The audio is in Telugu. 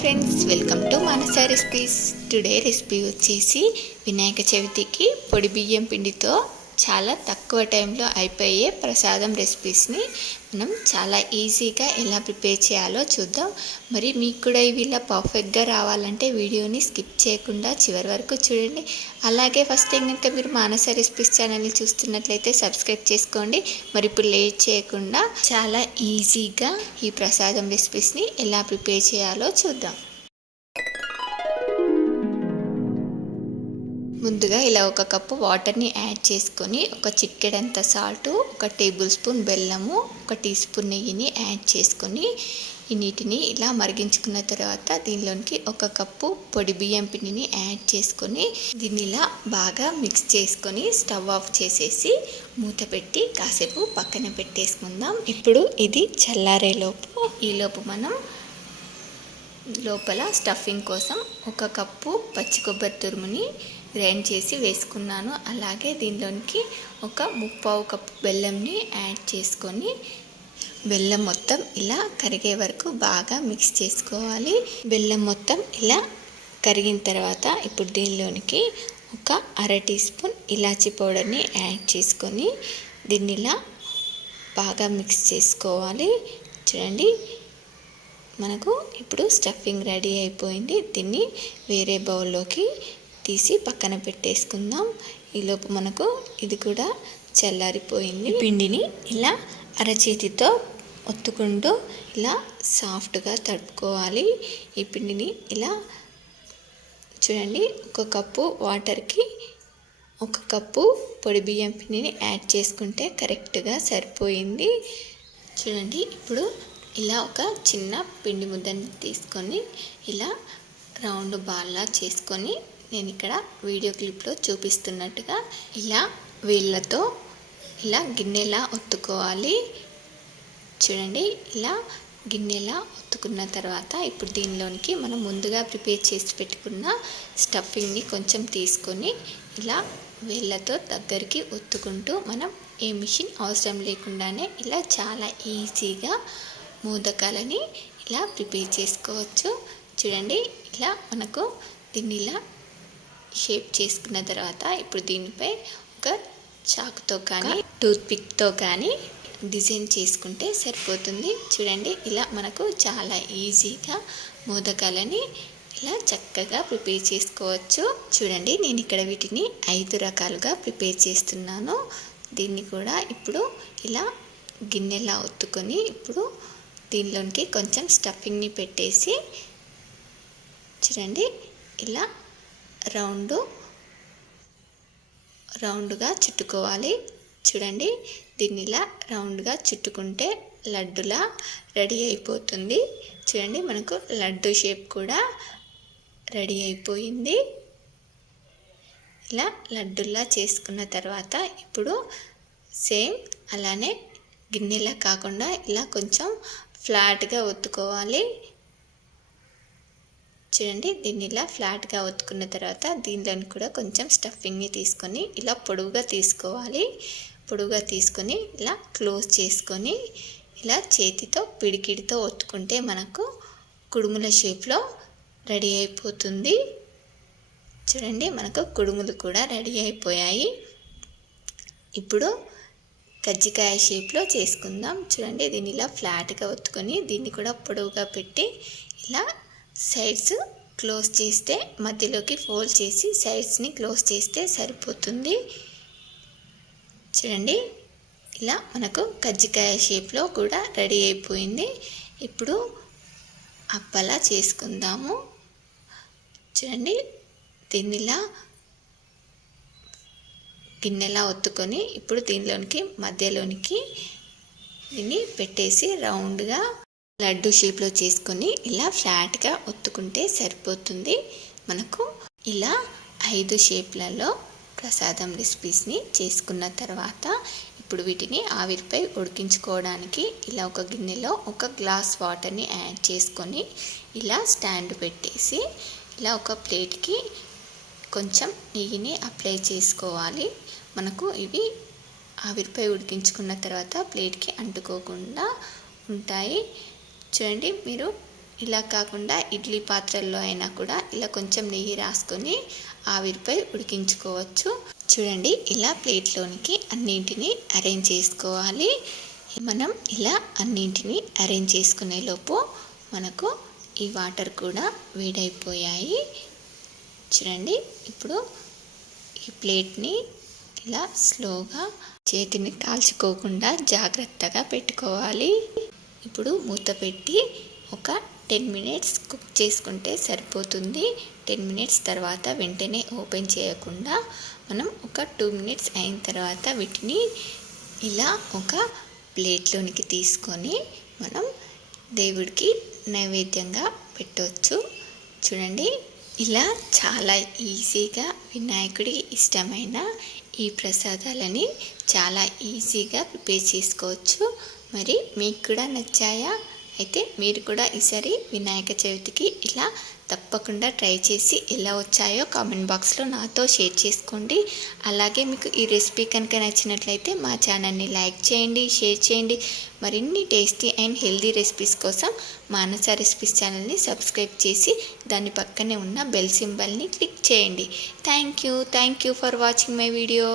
Friends, welcome to Manasa recipes. Today recipe వచ్చేసి వినాయక చవితికి పొడి బియ్యం పిండితో చాలా తక్కువ టైంలో అయిపోయే ప్రసాదం రెసిపీస్ని మనం చాలా ఈజీగా ఎలా ప్రిపేర్ చేయాలో చూద్దాం. మరి మీకు కూడా ఇవి ఇలా పర్ఫెక్ట్గా రావాలంటే వీడియోని స్కిప్ చేయకుండా చివరి వరకు చూడండి. అలాగే ఫస్ట్ టైం కనుక మీరు మానస రెసిపీస్ ఛానల్ని చూస్తున్నట్లయితే సబ్స్క్రైబ్ చేసుకోండి. మరి ఇప్పుడు లేట్ చేయకుండా చాలా ఈజీగా ఈ ప్రసాదం రెసిపీస్ని ఎలా ప్రిపేర్ చేయాలో చూద్దాం. ముందుగా ఇలా ఒక కప్పు వాటర్ని యాడ్ చేసుకొని ఒక చిటికెడంత సాల్ట్, ఒక టేబుల్ స్పూన్ బెల్లము, ఒక టీ స్పూన్ నెయ్యిని యాడ్ చేసుకొని ఈ నీటిని ఇలా మరిగించుకున్న తర్వాత దీనిలోనికి ఒక కప్పు పొడి బియ్యం పిండిని యాడ్ చేసుకొని దీన్ని ఇలా బాగా మిక్స్ చేసుకొని స్టవ్ ఆఫ్ చేసేసి మూత పెట్టి కాసేపు పక్కన పెట్టేసుకుందాం. ఇప్పుడు ఇది చల్లారేలోపు ఈలోపు మనం లోపల స్టఫింగ్ కోసం ఒక కప్పు పచ్చి కొబ్బరి తురుముని గ్రైండ్ చేసి వేసుకున్నాను. అలాగే దీనిలోనికి ఒక 3/4 కప్పు బెల్లంని యాడ్ చేసుకొని బెల్లం మొత్తం ఇలా కరిగే వరకు బాగా మిక్స్ చేసుకోవాలి. బెల్లం మొత్తం ఇలా కరిగిన తర్వాత ఇప్పుడు దీనిలోనికి ఒక 1/2 టీ స్పూన్ ఇలాచీ పౌడర్ని యాడ్ చేసుకొని దీన్ని ఇలా బాగా మిక్స్ చేసుకోవాలి. చూడండి, మనకు ఇప్పుడు స్టఫింగ్ రెడీ అయిపోయింది. దీన్ని వేరే బౌల్లోకి తీసి పక్కన పెట్టేసుకుందాం. ఈలోపు మనకు ఇది కూడా చల్లారిపోయింది. పిండిని ఇలా అరచేతితో ఒత్తుకుంటూ ఇలా సాఫ్ట్గా తడుపుకోవాలి. ఈ పిండిని ఇలా చూడండి, ఒక కప్పు వాటర్కి ఒక కప్పు పొడి బియ్యం పిండిని యాడ్ చేసుకుంటే కరెక్ట్గా సరిపోయింది. చూడండి, ఇప్పుడు ఇలా ఒక చిన్న పిండి ముద్దని తీసుకొని ఇలా రౌండ్ బాల్లా చేసుకొని నేను ఇక్కడ వీడియో క్లిప్లో చూపిస్తున్నట్టుగా ఇలా వేళ్ళతో ఇలా గిన్నెలా ఒత్తుకోవాలి. చూడండి, ఇలా గిన్నెలా ఒత్తుకున్న తర్వాత ఇప్పుడు దీనిలోనికి మనం ముందుగా ప్రిపేర్ చేసి పెట్టుకున్న స్టఫింగ్ని కొంచెం తీసుకొని ఇలా వేళ్ళతో దగ్గరికి ఒత్తుకుంటూ మనం ఏ మిషన్ అవసరం లేకుండానే ఇలా చాలా ఈజీగా మోదకాలని ఇలా ప్రిపేర్ చేసుకోవచ్చు. చూడండి, ఇలా మనకు దీన్ని ఇలా షేప్ చేసుకున్న తర్వాత ఇప్పుడు దీనిపై ఒక చాకుతో కానీ టూత్పిక్తో కానీ డిజైన్ చేసుకుంటే సరిపోతుంది. చూడండి, ఇలా మనకు చాలా ఈజీగా మోదకాలని ఇలా చక్కగా ప్రిపేర్ చేసుకోవచ్చు. చూడండి, నేను ఇక్కడ వీటిని 5 రకాలుగా ప్రిపేర్ చేస్తున్నాను. దీన్ని కూడా ఇప్పుడు ఇలా గిన్నెలా ఒత్తుకొని ఇప్పుడు దీనిలోనికి కొంచెం స్టఫింగ్ని పెట్టేసి చూడండి ఇలా రౌండ్గా చుట్టుకోవాలి. చూడండి, దీన్ని ఇలా రౌండ్గా చుట్టుకుంటే లడ్డులా రెడీ అయిపోతుంది. చూడండి, మనకు లడ్డు షేప్ కూడా రెడీ అయిపోయింది. ఇలా లడ్డులా చేసుకున్న తర్వాత ఇప్పుడు సేమ్ అలానే గిన్నెలా కాకుండా ఇలా కొంచెం ఫ్లాట్గా ఒత్తుకోవాలి. చూడండి, దీన్ని ఇలా ఫ్లాట్గా ఒత్తుకున్న తర్వాత దీనిలోని కూడా కొంచెం స్టఫింగ్ని తీసుకొని ఇలా పొడవుగా తీసుకోవాలి. పొడవుగా తీసుకొని ఇలా క్లోజ్ చేసుకొని ఇలా చేతితో పిడికిడితో ఒత్తుకుంటే మనకు కుడుముల షేప్లో రెడీ అయిపోతుంది. చూడండి, మనకు కుడుములు కూడా రెడీ అయిపోయాయి. ఇప్పుడు కజ్జికాయ షేప్లో చేసుకుందాం. చూడండి, దీన్ని ఇలా ఫ్లాట్గా ఒత్తుకొని దీన్ని కూడా పొడవుగా పెట్టి ఇలా సైడ్స్ క్లోజ్ చేస్తే మధ్యలోకి ఫోల్డ్ చేసి సైడ్స్ని క్లోజ్ చేస్తే సరిపోతుంది. చూడండి, ఇలా మనకు కజ్జికాయ షేప్లో కూడా రెడీ అయిపోయింది. ఇప్పుడు అప్పలా చేసుకుందాము. చూడండి, దీన్ని ఇలా గిన్నెలా ఒత్తుకొని ఇప్పుడు దీనిలోనికి మధ్యలోనికి దీన్ని పెట్టేసి రౌండ్గా లడ్డు షేప్లో చేసుకొని ఇలా ఫ్లాట్గా ఒత్తుకుంటే సరిపోతుంది. మనకు ఇలా 5 షేప్లలో ప్రసాదం రెసిపీస్ని చేసుకున్న తర్వాత ఇప్పుడు వీటిని ఆవిరిపై ఉడికించుకోవడానికి ఇలా ఒక గిన్నెలో ఒక గ్లాస్ వాటర్ని యాడ్ చేసుకొని ఇలా స్టాండ్ పెట్టేసి ఇలా ఒక ప్లేట్కి కొంచెం నెయ్యిని అప్లై చేసుకోవాలి. మనకు ఇవి ఆవిరిపై ఉడికించుకున్న తర్వాత ప్లేట్కి అంటుకోకుండా ఉంటాయి. చూడండి, మీరు ఇలా కాకుండా ఇడ్లీ పాత్రల్లో అయినా కూడా ఇలా కొంచెం నెయ్యి రాసుకొని ఆవిరిపై ఉడికించుకోవచ్చు. చూడండి, ఇలా ప్లేట్లోనికి అన్నింటినీ అరేంజ్ చేసుకోవాలి. మనం ఇలా అన్నింటినీ అరేంజ్ చేసుకునే లోపు మనకు ఈ వాటర్ కూడా వేడైపోయాయి. చూడండి, ఇప్పుడు ఈ ప్లేట్ని ఇలా స్లోగా చేతిని కాల్చుకోకుండా జాగ్రత్తగా పెట్టుకోవాలి. ఇప్పుడు మూత పెట్టి ఒక 10 మినిట్స్ కుక్ చేసుకుంటే సరిపోతుంది. 10 మినిట్స్ తర్వాత వెంటనే ఓపెన్ చేయకుండా మనం ఒక 2 మినిట్స్ అయిన తర్వాత వీటిని ఇలా ఒక ప్లేట్లోనికి తీసుకొని మనం దేవుడికి నైవేద్యంగా పెట్టవచ్చు. చూడండి, ఇలా చాలా ఈజీగా వినాయకుడికి ఇష్టమైన ఈ ప్రసాదాలని చాలా ఈజీగా ప్రిపేర్ చేసుకోవచ్చు. మరి మీకు కూడా నచ్చాయా? అయితే మీరు కూడా ఈసారి వినాయక చవితికి ఇలా తప్పకుండా ట్రై చేసి ఎలా వచ్చాయో కామెంట్ బాక్స్లో నాతో షేర్ చేసుకోండి. అలాగే మీకు ఈ రెసిపీ కనుక నచ్చినట్లయితే మా ఛానల్ని లైక్ చేయండి, షేర్ చేయండి. మరిన్ని టేస్టీ అండ్ హెల్దీ రెసిపీస్ కోసం మానస రెసిపీస్ ఛానల్ని సబ్స్క్రైబ్ చేసి దాని పక్కనే ఉన్న బెల్ సింబల్ని క్లిక్ చేయండి. Thank you for watching my video.